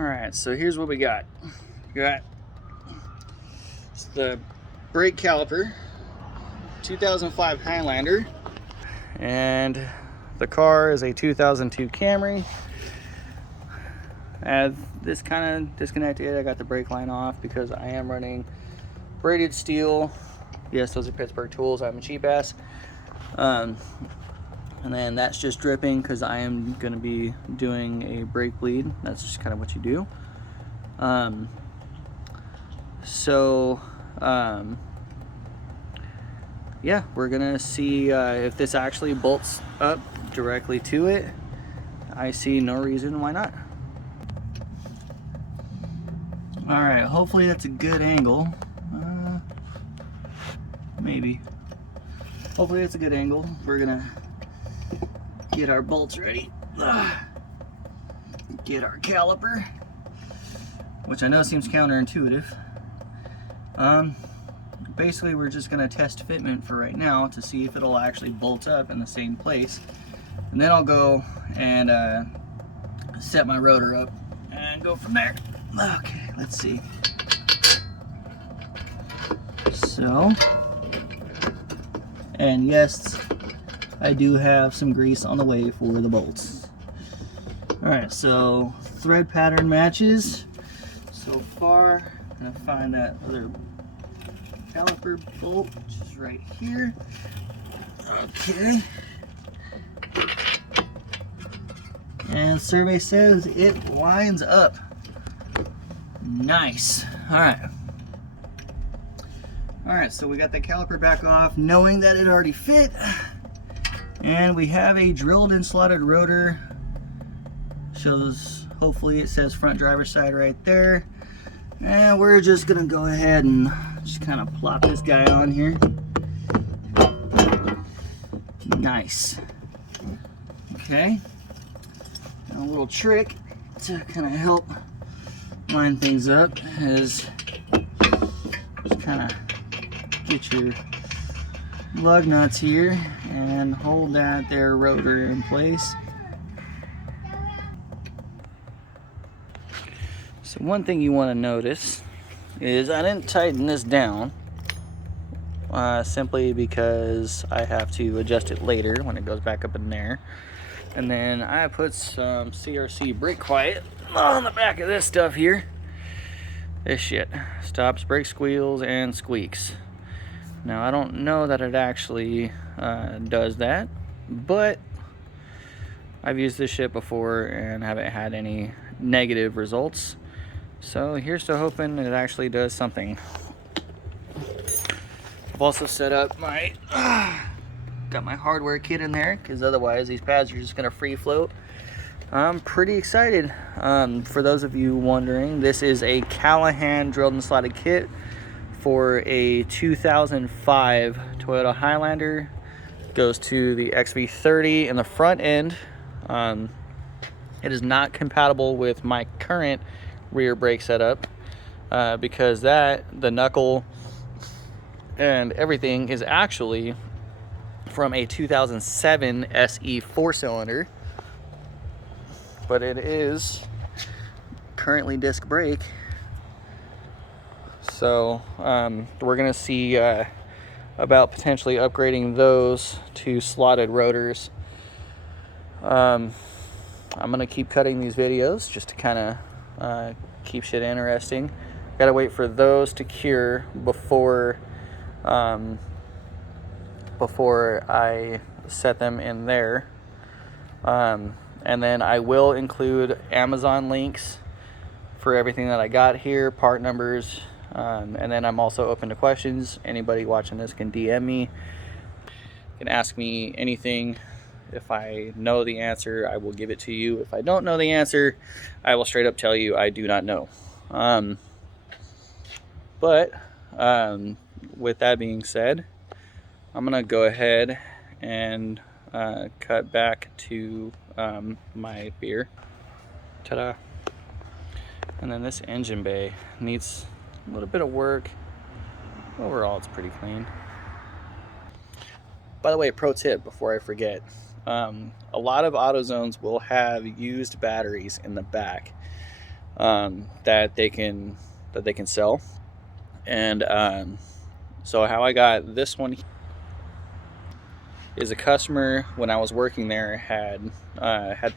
Alright, so here's what we got. We got the brake caliper, 2005 Highlander, and the car is a 2002 Camry. As this kind of disconnected, I got the brake line off because I am running braided steel. Yes, those are Pittsburgh tools. I'm a cheap ass. And then that's just dripping because I am going to be doing a brake bleed. That's just kind of what you do. Yeah, we're gonna see if this actually bolts up directly to it. I see no reason why not. All right, hopefully that's a good angle. Maybe. Hopefully that's a good angle. We're gonna get our bolts ready. Get our caliper, which I know seems counterintuitive. Basically we're just gonna test fitment for right now to see if it'll actually bolt up in the same place, and then I'll go and set my rotor up and go from there. Okay, let's see. So, and yes, I do have some grease on the way for the bolts. Alright, so thread pattern matches so far. I'm gonna find that other caliper bolt, which is right here. Okay. And survey says it lines up. Nice. Alright. Alright, so we got the caliper back off, knowing that it already fit. And we have a drilled and slotted rotor. Shows, hopefully it says front driver's side right there. And we're just gonna go ahead and just kind of plop this guy on here. Nice. Okay. And a little trick to kind of help line things up is just kind of get your lug nuts here and hold that there rotor in place. So one thing you want to notice is I didn't tighten this down simply because I have to adjust it later when it goes back up in there. And then I put some CRC brake quiet on the back of this stuff here. This shit stops brake squeals and squeaks. Now I don't know that it actually does that, but I've used this shit before and haven't had any negative results. So here's to hoping it actually does something. I've also set up my got my hardware kit in there because otherwise these pads are just gonna free float. I'm pretty excited. For those of you wondering, this is a Callahan drilled and slotted kit for a 2005 Toyota Highlander. Goes to the XV30 in the front end. It is not compatible with my current rear brake setup because the knuckle and everything is actually from a 2007 SE 4-cylinder, but it is currently disc brake. So we're gonna see about potentially upgrading those to slotted rotors. I'm gonna keep cutting these videos just to kind of keep shit interesting. Gotta wait for those to cure before I set them in there. And then I will include Amazon links for everything that I got here, part numbers, and then I'm also open to questions. Anybody watching this can DM me, can ask me anything. If I know the answer, I will give it to you. If I don't know the answer, I will straight up tell you I do not know. With that being said, I'm gonna go ahead and cut back to my beer. Ta-da. And then this engine bay needs a little bit of work. Overall, it's pretty clean. By the way, pro tip before I forget. A lot of AutoZones will have used batteries in the back. that they can sell. And so how I got this one is a customer, when I was working there, had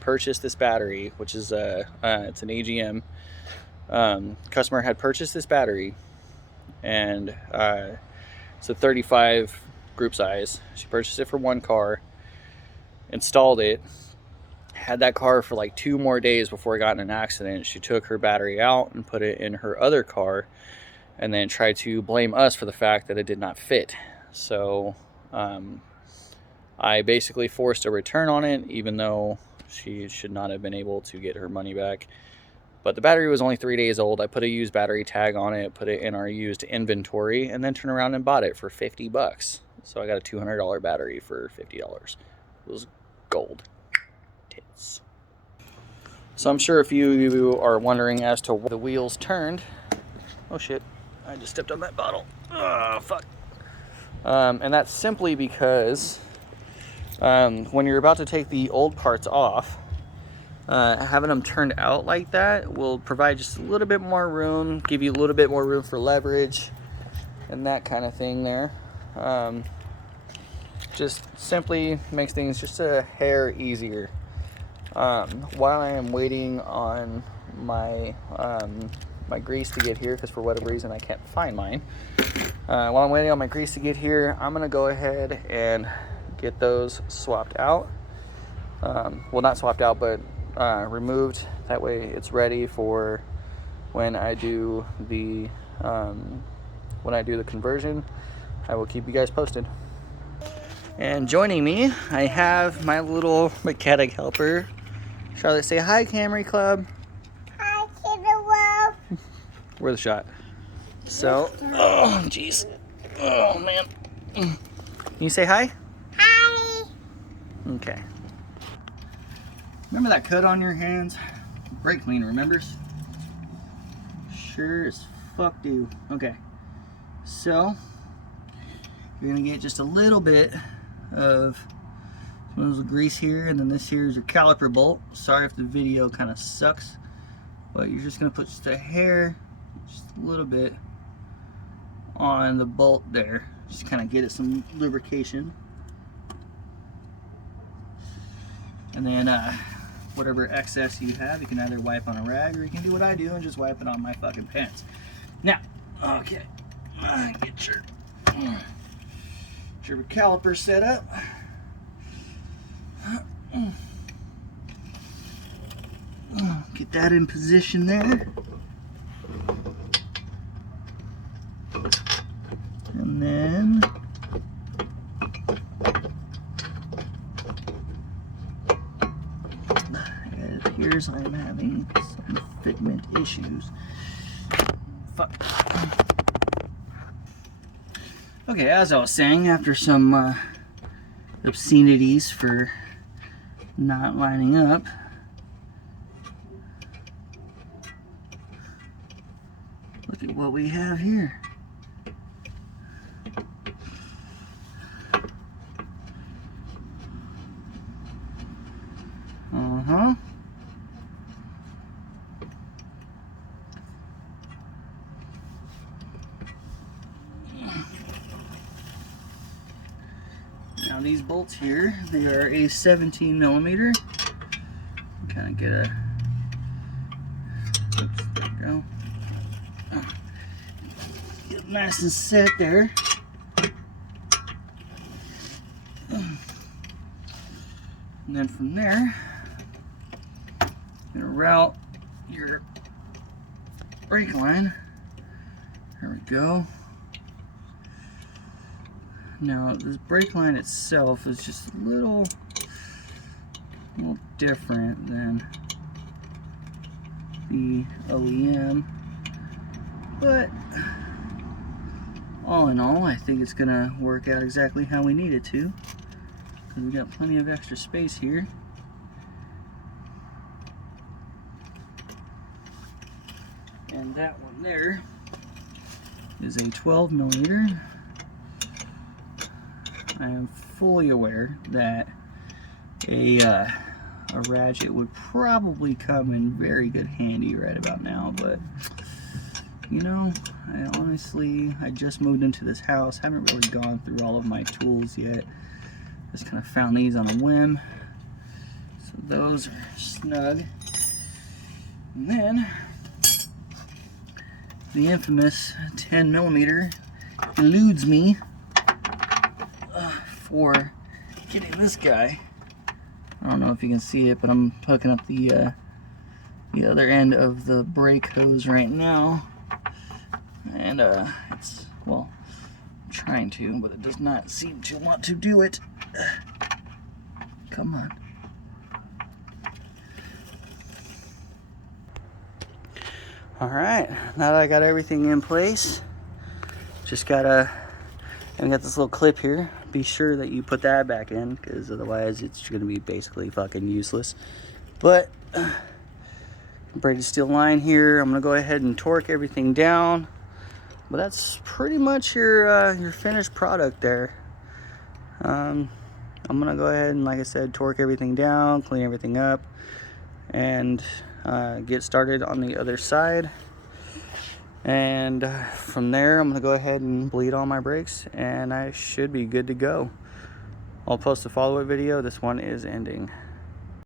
purchased this battery, which is it's an AGM. Customer had purchased this battery, and it's a 35 group size. She purchased it for one car, installed it, had that car for like 2 more days before it got in an accident. She took her battery out and put it in her other car, and then tried to blame us for the fact that it did not fit. So I basically forced a return on it, even though she should not have been able to get her money back. But the battery was only 3 days old. I put a used battery tag on it, put it in our used inventory, and then turned around and bought it for 50 bucks. So I got a $200 battery for $50. It was gold. Tits. So I'm sure if you are wondering as to why the wheels turned. Oh shit, I just stepped on that bottle. Oh, fuck. And that's simply because when you're about to take the old parts off, having them turned out like that will provide just a little bit more room, give you a little bit more room for leverage and that kind of thing there. Just simply makes things just a hair easier. While I am waiting on my my grease to get here, because for whatever reason I can't find mine. While I'm waiting on my grease to get here, I'm gonna go ahead and get those swapped out. Well, not swapped out, but removed. That way it's ready for when I do the conversion. I will keep you guys posted. And joining me, I have my little mechanic helper. Charlotte, say hi, Camry Club. Hi, Camry Club. Worth a shot. So, oh jeez, oh man. Can you say hi? Hi. Okay. Remember that cut on your hands? Brake cleaner, remembers? Sure as fuck do. Okay. So, you're gonna get just a little bit of some of the grease here, and then this here is your caliper bolt. Sorry if the video kind of sucks, but you're just gonna put just a hair, just a little bit on the bolt there. Just kind of get it some lubrication. And then whatever excess you have, you can either wipe on a rag, or you can do what I do and just wipe it on my fucking pants. Now, okay, get your caliper set up. Get that in position there. And then it appears I am having some fitment issues. Fuck. Okay, as I was saying, after some obscenities for not lining up, look at what we have here. Now these bolts here, they are a 17 millimeter. Kind of get a, oops, there we go. Get it nice and set there. And then from there, you're gonna route your brake line. There we go. Now this brake line itself is just a little different than the OEM, but all in all, I think it's gonna work out exactly how we need it to, because we got plenty of extra space here. And that one there is a 12 millimeter. I am fully aware that a a ratchet would probably come in very good handy right about now, but you know, I just moved into this house, haven't really gone through all of my tools yet. Just kind of found these on a whim. So those are snug. And then the infamous 10mm eludes me for getting this guy. I don't know if you can see it, but I'm hooking up the other end of the brake hose right now. And it's, well, I'm trying to, but it does not seem to want to do it. Come on. Alright, now that I got everything in place, just gotta, and got this little clip here. Be sure that you put that back in, because otherwise it's gonna be basically fucking useless. But braided steel line here. I'm gonna go ahead and torque everything down. But that's pretty much your finished product there. I'm gonna go ahead and, like I said, torque everything down, clean everything up, and get started on the other side. And from there, I'm gonna go ahead and bleed all my brakes, and I should be good to go. I'll post a follow-up video. This one is ending.